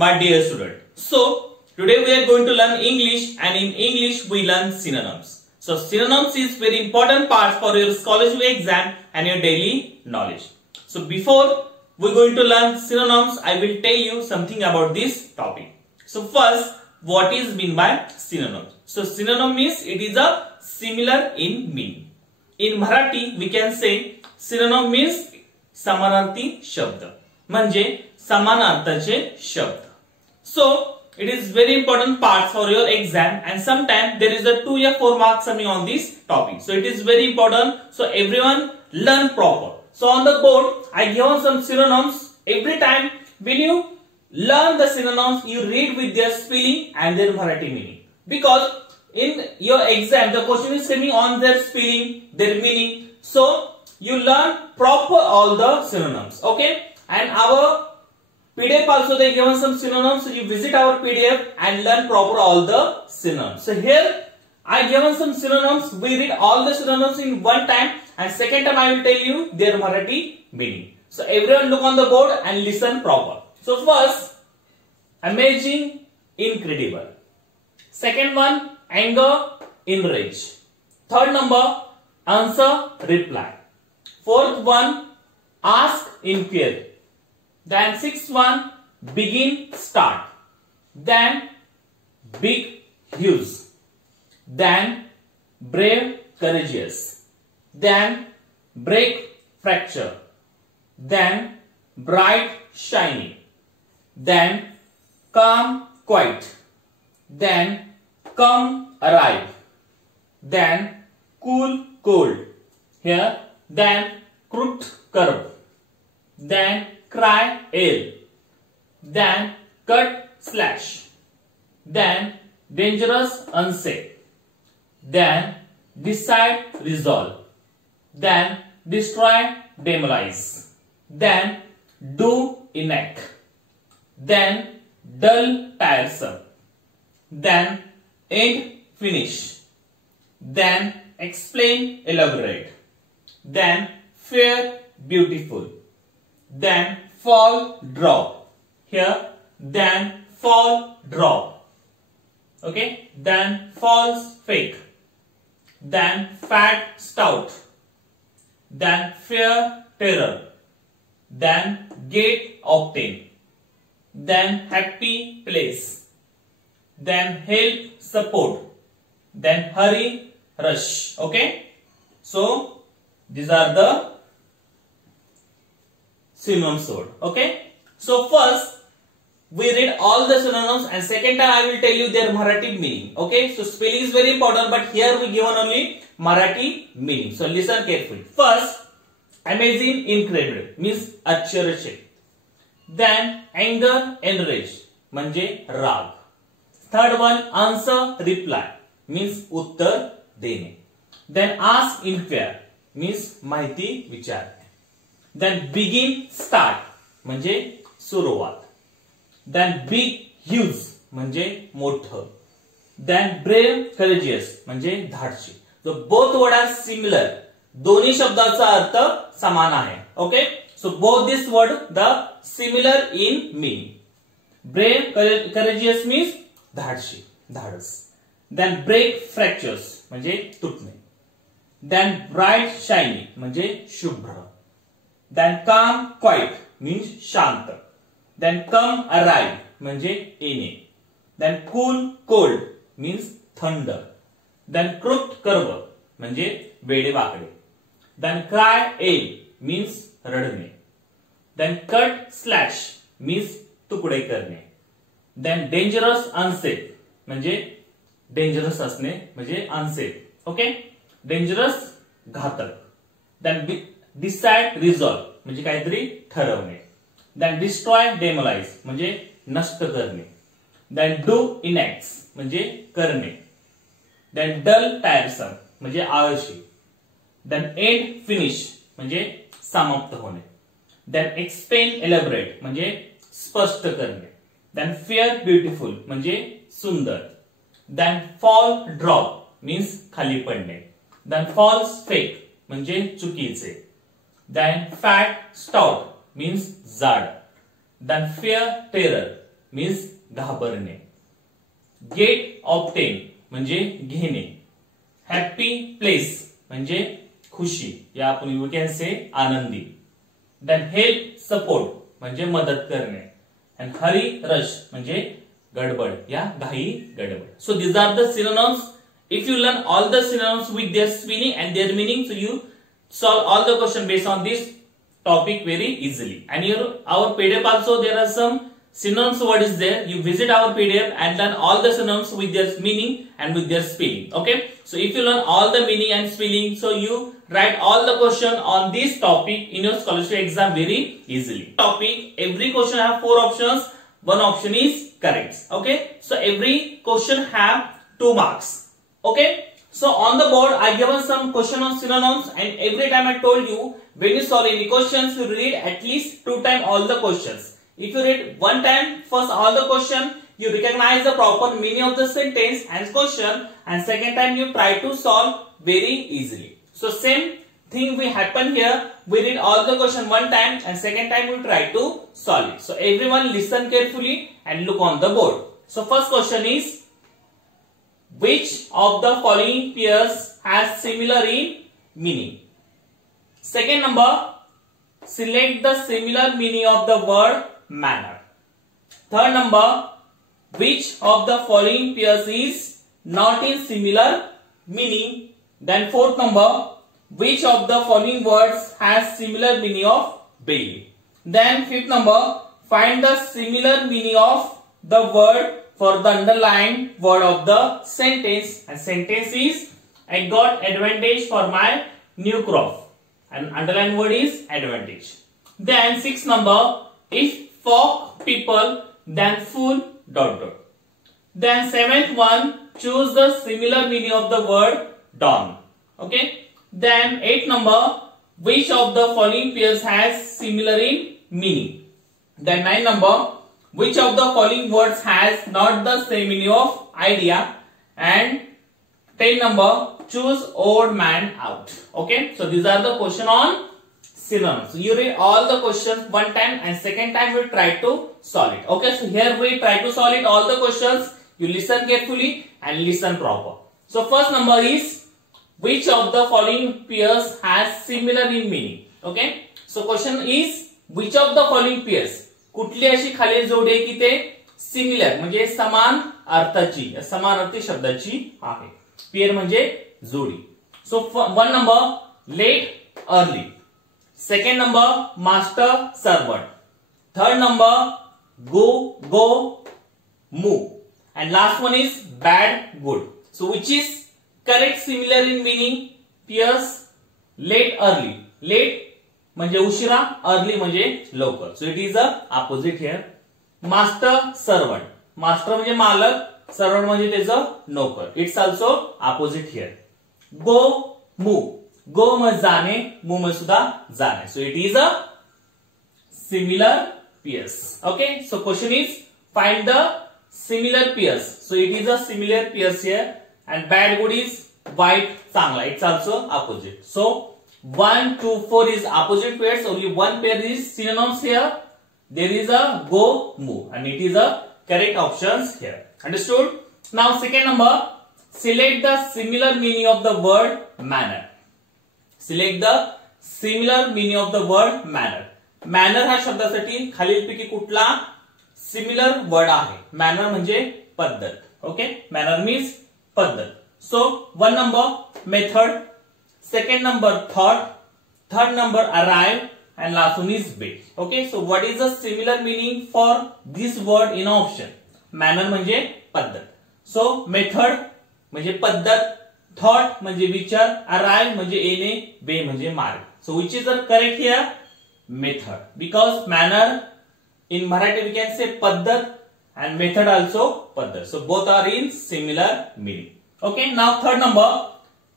my dear student. So today we are going to learn English, and in English we learn synonyms. So synonyms is very important part for your scholarship exam and your daily knowledge. So before we're going to learn synonyms, I will tell you something about this topic. So first, what is mean by synonyms? So synonym means it is a similar in meaning. In Marathi we can say synonym means समानार्थी शब्द, म्हणजे समानार्थाचे शब्द. So it is very important part for your exam, and sometimes there is a 2 or 4 marks coming on this topic. So it is very important. So everyone learn proper. So on the board I given some synonyms. Every time when you learn the synonyms, you read with their spelling and their Marathi meaning, because in your exam the question is coming on their spelling, their meaning. So you learn proper all the synonyms, okay? And our PDF also they given some synonyms. So you visit our PDF and learn proper all the synonyms. So here I given some synonyms. We read all the synonyms in one time, and second time I will tell you their Marathi meaning. So everyone look on the board and listen proper. So first, amazing, incredible. Second one, anger, enrage. Third number, answer, reply. Fourth one, ask, inquire. Then sixth one, begin, start. Then big, huge. Then brave, courageous. Then break, fracture. Then bright, shiny. Then calm, quiet. Then come, arrive. Then cool, cold. Here, then crooked, curve. Then cry, ill. Then cut, slash. Then dangerous, unsafe. Then decide, resolve. Then destroy, demolize. Then do, enact. Then dull, tiresome. Then end, finish. Then explain, elaborate. Then fair, beautiful. Then fall, drop. Here, then fall, drop. Okay. Then false, fake. Then fat, stout. Then fear, terror. Then gate, obtain. Then happy, place. Then help, support. Then hurry, rush. Okay. So these are the synonyms word. Okay. So first we read all the synonyms, and second time I will tell you their Marathi meaning. Okay. So spelling is very important, but here we given only Marathi meaning. So listen carefully. First, amazing, incredible means आश्चर्यचकित. Then anger, enrage म्हणजे राग. Third one, answer, reply means उत्तर देणे. Then ask, inquire means माहिती विचारणे. Then begin, start म्हणजे सुरुवात. Then big, huge म्हणजे मोठं. Then brave, courageous म्हणजे धाडसी. So both words are similar. दोन्ही शब्दाचा अर्थ समान आहे. Okay. So both this word the similar in meaning. Brave, courageous means धाडसी, धाडस. Then break, fractures म्हणजे तुटणे. Then bright, shiny म्हणजे शुभ्र. Then calm, quiet means शांत. Then come, arrive म्हणजे येणे. Then cool, cold means थंड. Then crooked, curve म्हणजे वेडे वाकडे. Then cry, ill means रडणे. Then cut, slash means तुकडे करणे. Then dangerous, unsafe म्हणजे डेंजरस असणे म्हणजे अनसेफ. ओके. डेंजरस घातक. Then decide, resolve म्हणजे काहीतरी ठरवणे. Then destroy, demolize म्हणजे नष्ट करणे. Then do, enact म्हणजे करणे. Then dull, tiresome म्हणजे आळशी. Then end, finish म्हणजे समाप्त होणे. Then explain, elaborate म्हणजे स्पष्ट करणे. Then fair, beautiful म्हणजे सुंदर. Then fall, drop means खाली पडणे. Then false, fake म्हणजे चुकीचे. Then fat, stout means जाड. Then fear, terror मीन्स घाबरणे. गेट, ऑब्टेन म्हणजे घेणे. हॅप्पी प्लेस म्हणजे खुशी, या आपण you can say Anandi. Then help, support म्हणजे मदत करणे. अँड हरी, रश म्हणजे गडबड, या घाई गडबड. सो these are the synonyms. If you learn all the synonyms with their spelling and their meaning, so you solve all the question based on this topic very easily. And here our PDF also there are some synonyms word is there. You visit our PDF and learn all the synonyms with their meaning and with their spelling. Okay. So if you learn all the meaning and spelling, so you write all the question on this topic in your scholarship exam very easily. Topic, every question have 4 options. One option is correct. Okay. So every question have 2 marks. Okay. So on the board I given some question on synonyms, and every time I told you when you solve any questions you read at least 2 times all the questions. If you read 1 time first all the question, you recognize the proper meaning of the sentence and question, and second time you try to solve very easily. So same thing will happen here. We read all the question 1 time and second time we try to solve it. So everyone listen carefully and look on the board. So first question is, which of the following pairs has similar in meaning? Second number, select the similar meaning of the word manner. Third number, which of the following pairs is not in similar meaning? Then fourth number, which of the following words has similar meaning of baby? Then fifth number, find the similar meaning of the word for the underlined word of the sentence, and sentence is, I got advantage for my new crop, and underlined word is advantage. Then sixth number, if folk people then fool ... Then seventh one, choose the similar meaning of the word dawn. Okay. Then eighth number, which of the following pairs has similar in meaning? Then ninth number, which of the following words has not the same meaning of idea? And 10 number, choose old man out. Okay. So these are the question on synonyms. So you read all the questions 1 time and second time we try to solve it. Okay. So here we try to solve it all the questions. You listen carefully and listen proper. So first number is, which of the following pairs has similar in meaning? Okay. So question is, which of the following pairs, कुठली अशी खालील जोडी आहे की ते similar म्हणजे समान अर्थाची, समान अर्थी शब्दाची आहे. पेअर म्हणजे जोडी. So 1 number, late early. Second number, master servant. Third number, go go move. And last one is bad good. So which is correct similar in meaning? Pairs late early. Late म्हणजे उशिरा, early म्हणजे लवकर. So it is a opposite here. Master servant. Master म्हणजे मालक, servant म्हणजे त्याचं नोकर. It's also opposite here. Go move. Go म्हणजे जाणे, मूव म्हणजे सुद्धा जाणे. So it is a similar pairs. Okay. So question is, find the similar pairs. So it is a similar pairs here. And bad good is वाईट, चांगला. It's also opposite. So 1, 2, 4 is opposite pairs. Only one pair is synonyms here. There is a go, move, and it is a correct options here. Understood? Now second number, select the similar meaning of the word manner. Select the similar meaning of the word manner. Manner हा शब्दासाठी खालीलपैकी कुठला similar word आहे? Manner म्हणजे पद्धत. Okay? Manner means पद्धत. So 1 number, method. Second number, thought. Third number, arrive, and last one is wait. Okay. So what is the similar meaning for this word in option? Manner म्हणजे पद्धत. So method म्हणजे पद्धत, thought म्हणजे विचार, arrive म्हणजे येणे, way म्हणजे मार्ग. So which is the correct here? Method. Because manner in Marathi we can say पद्धत and method also पद्धत. So both are in similar meaning. Okay. Now third number,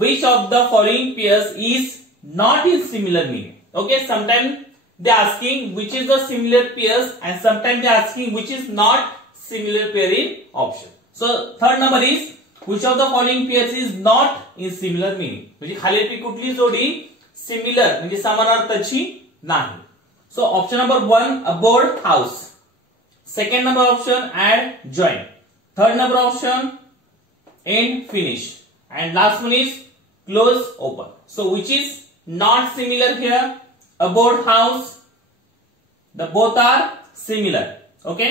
which of the following pairs is not in similar meaning? Okay, sometimes they are asking which is the similar pairs, and sometimes they are asking which is not similar pair in option. So third number is, which of the following pairs is not in similar meaning? म्हणजे खालीलपैकी कुठली जोडी similar म्हणजे समानार्थाची नाही. So option number 1, a board house. Second number option, add, join. Third number option, end, finish. And last one is close, open. So which is not similar here? Abode, house. The both are similar. Okay.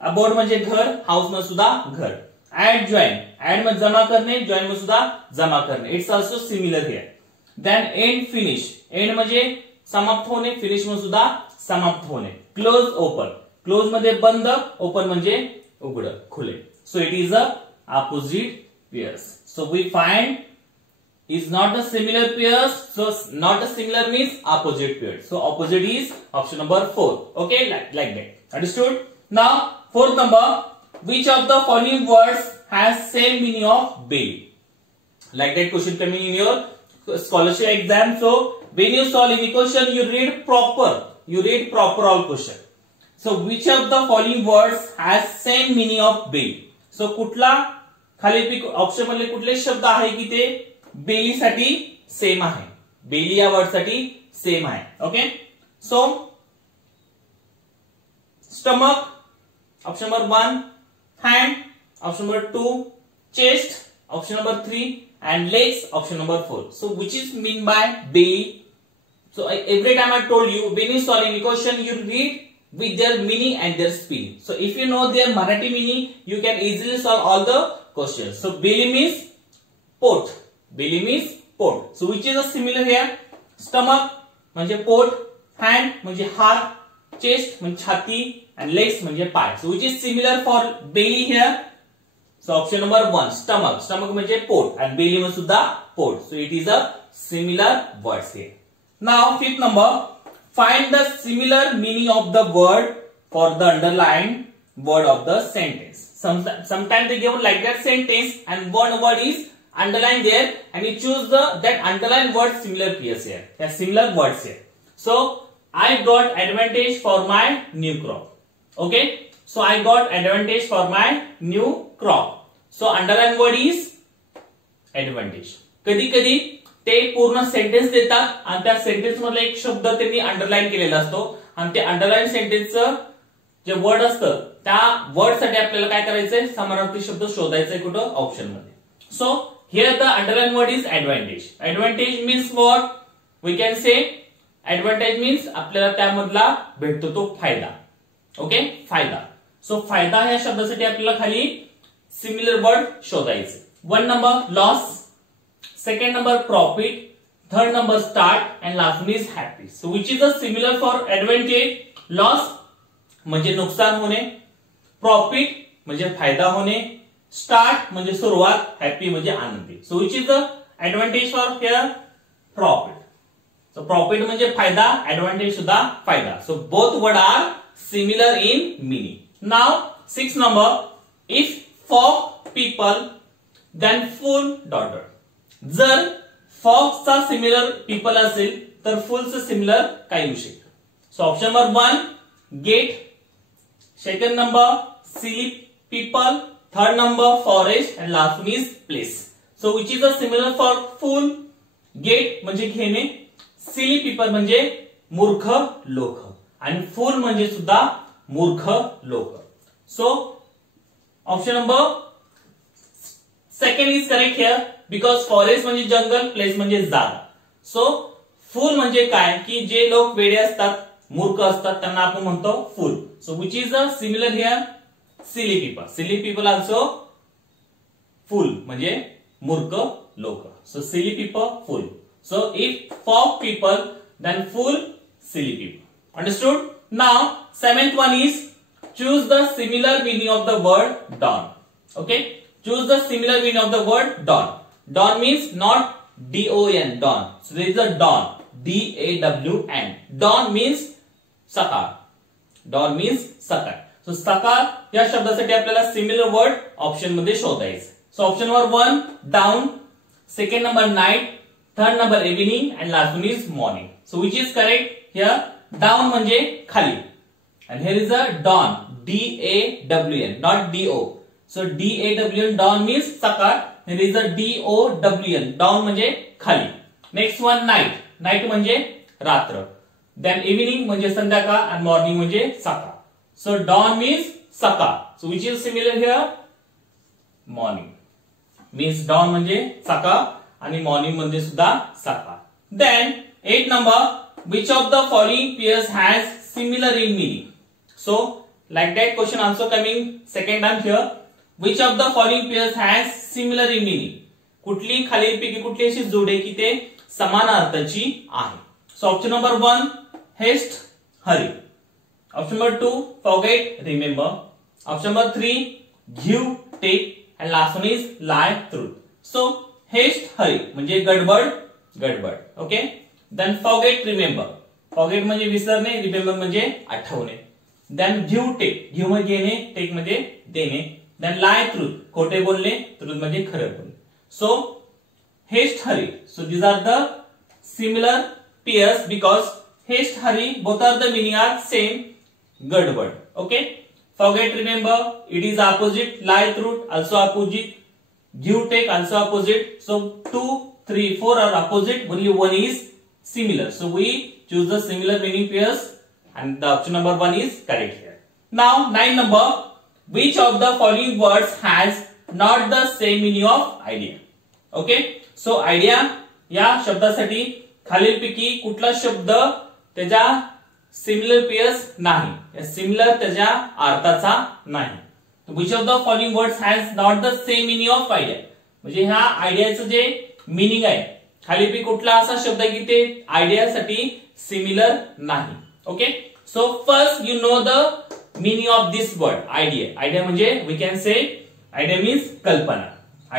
Abode म्हणजे घर, house मध्ये सुद्धा घर. Add, join. Add मध्ये जमा करणे, join मध्ये सुद्धा जमा करणे. It's also similar here. Then end, finish. End म्हणजे समाप्त होणे, finish मध्ये सुद्धा समाप्त होणे. Close, open. Close मध्ये बंद, open म्हणजे उघड, खुले. So it is a opposite pairs. So we find is not a similar pairs. So not a similar means opposite pairs. So opposite is option number 4. Okay, like that. Understood? Now fourth number, which of the following words has same meaning of belly? Like that question coming in your scholarship exam. So when you solve any question, you read proper. You read proper all question. So which of the following words has same meaning of belly? So कुठला खाली option मधले कुठले शब्द आहे की ते बेली साठी same आहे. बेली या वर्ड साठी सेम आहे. Okay. So stomach option number 1, hand option number 2, chest option number 3, and legs option number 4. So which is mean by belly? So every time I told you, when you solve any question, you read with their meaning and their spelling. So if you know their Marathi meaning, you can easily solve all the questions. So belly means पोट. Belly means पोट. So which is a similar here? Stomach म्हणजे पोट, hand म्हणजे हात, chest म्हणजे छाती, and legs म्हणजे पाय. So which is similar for belly here? So option number 1, stomach. Stomach म्हणजे पोट and belly म्हणजे सुद्धा pot. So it is a similar words here. Now fifth number, find the similar meaning of the word for the underlined word of the sentence. Sometimes they give like that sentence and one word is underlined there and you choose that underlined word similar pairs here. There are similar words here. So I got advantage for my new crop. Okay. So I got advantage for my new crop. So underlined word is advantage. कधी कधी ते पूर्ण sentence देतात आणि त्या sentence मधला एक शब्द त्यांनी अंडरलाईन केलेला असतो आणि ते अंडरलाईन सेंटेन्सचं जे वर्ड असतं त्या वर्ड साठी आपल्याला काय करायचंय? समानार्थी शब्द शोधायचा आहे कुठं? ऑप्शन मध्ये. So here the underline word is advantage. Advantage means what? We can say advantage means आपल्याला त्यामधला भेटतो तो फायदा. ओके, फायदा. सो फायदा ह्या शब्दासाठी आपल्याला खाली सिमिलर वर्ड शोधायचे. 1 number loss, second number profit, third number start, and last one is happy. So which is a similar for advantage? Loss म्हणजे नुकसान होणे, profit म्हणजे फायदा होणे, start म्हणजे सुरुवात, happy म्हणजे Anandi. So which is the advantage for here? Profit. So profit म्हणजे फायदा, advantage सुद्धा फायदा. So both word are similar in meaning. Now 6 number, if for people then full daughter. जर फॉक्सचा सिमिलर पीपल असेल तर फुलचं सिमिलर काय येऊ शकतं? So option number 1 get, second number silly people, third number forest, and last one is place. So which is a similar for full? Get म्हणजे घेणे, सिली people म्हणजे मूर्ख लोक, आणि फुल म्हणजे सुद्धा मूर्ख लोक. सो option number second is correct here. Because forest म्हणजे जंगल, प्लेस म्हणजे जागा. सो फुल म्हणजे काय की जे लोक वेडे असतात, मूर्ख असतात त्यांना आपण म्हणतो fool. So which is a similar here? Silly people. Silly people also fool म्हणजे मूर्ख लोक. So silly people fool. So if for people then fool, silly people. Understood? Now seventh one is choose the similar meaning of the word dawn. Okay, choose the similar meaning of the word dawn. Dawn means not D-O-N, dawn. So there is a dawn, D-A-W-N. Dawn means सकाळ. Dawn means सकाळ. So सकाळ या शब्दासाठी आपल्याला similar word option मध्ये शोधायचे. So option number 1 down, second number night, third number evening, and last one is morning. So which is correct here? Down म्हणजे खाली, and here is a dawn, D-A-W-N, not D-O. So D-A-W-N, dawn means सकाळ. There is a D-O-W-N, dawn म्हणजे खाली. Next one night, night म्हणजे रात्र. Then evening म्हणजे संध्याकाळ, आणि मॉर्निंग म्हणजे सकाळ. So dawn means सकाळ. So which is similar here? Morning. Means dawn म्हणजे सकाळ आणि morning म्हणजे सुद्धा सकाळ. Then 8 number, which of the following pairs has similar in meaning? So like that question also coming second time here. Which of the following pairs has similar in meaning? कुठली खालीलपैकी कुठली अशी जोडे की ते समान अर्थाची आहे. So option number 1, haste, hurry. Option number 2, forget, remember. Option number 3, give, take, and last one is lie, truth. So haste, hurry म्हणजे गडबड, गडबड. Okay. Then forget, remember. Forget म्हणजे विसरणे, remember म्हणजे आठवणे. Then give, take. Give म्हणजे घेणे, take म्हणजे देणे. Then lie, truth. खोटे बोलणे, truth म्हणजे खरे बोलणे. So haste, hurry. So these are the similar pairs because haste, hurry both are the meaning are same, gadbad. Okay. Forget, remember, it is opposite. Lie, truth also opposite. Give, take also opposite. So 2, 3, 4 are opposite. Only one is similar. So we choose the similar meaning pairs and the option number 1 is correct here. Now 9 number, which of the following words has not the same meaning of idea? Okay. So idea या शब्दासाठी खालीलपैकी कुठला शब्द त्याच्या similar pairs नाही, similar त्याच्या अर्थाचा नाही. which of the following words has not the same meaning of idea? म्हणजे ह्या आयडियाचं जे मीनिंग आहे खालीलपैकी कुठला असा शब्द आहे की ते आयडियासाठी सिमिलर नाही. Okay. So first you know the meaning of this word idea. Idea म्हणजे we can say idea means Kalpana.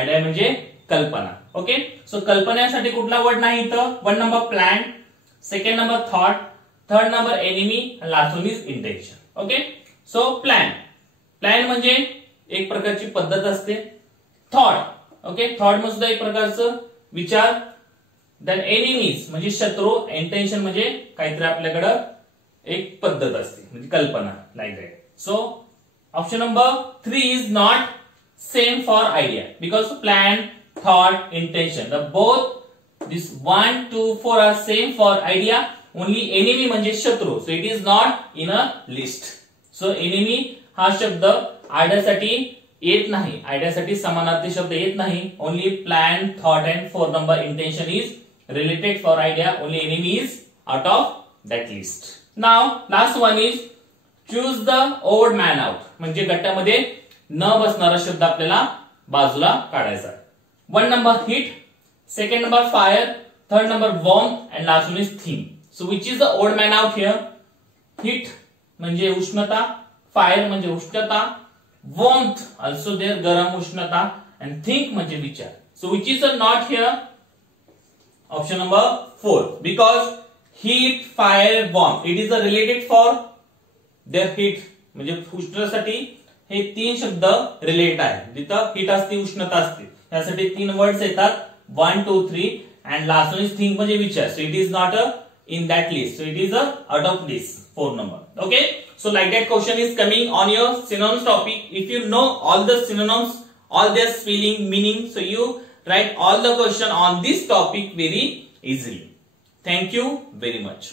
Idea म्हणजे कल्पना. ओके. सो कल्पनेसाठी कुठला वर्ड नाही इथं. 1 number plan, second number thought, third number enemy आणि last one is intention. Okay. So plan, plan म्हणजे एक प्रकारची पद्धत असते. थॉट, ओके, थॉट म्हणजे सुद्धा एक प्रकारचं विचार. देन एनिमीज म्हणजे शत्रू, इंटेन्शन म्हणजे काहीतरी आपल्याकडे एक पद्धत असते म्हणजे कल्पना, like that. So option number 3 is not same for idea because plan, thought, intention, the both this 1, 2, 4 are same for idea. Only enemy म्हणजे शत्रू, so it is not in a list. So enemy हा शब्द आयडियासाठी येत नाही, आयडियासाठी समानार्थी शब्द येत नाही. Only plan, thought and 4 number intention is related for idea. Only enemy is out of that list. Now last one is choose the odd man out. म्हणजे गट्ट्यामध्ये न बसणारा शब्द आपल्याला बाजूला काढायचा. 1 number heat, second number fire, third number warmth and last one is theme. So which is the odd man out here? Heat म्हणजे उष्णता, fire म्हणजे उष्णता, warmth also there गरम उष्णता and think म्हणजे विचार. So which is the not here? Option number 4 because heat, fire, warmth it is the related for their heat म्हणजे उष्णतेसाठी हे तीन शब्द रिलेट आहे. जिथं हीट असते, उष्णता असते, यासाठी 3 वर्ड्स येतात 1, 2, 3 and last one is think म्हणजे विचार. So it is not a in that list. So it is a out of list 4 number. Okay. So like that question is coming on your synonyms topic. If you know all the synonyms, all their spelling, meaning, so you write all the question on this topic very easily. Thank you very much.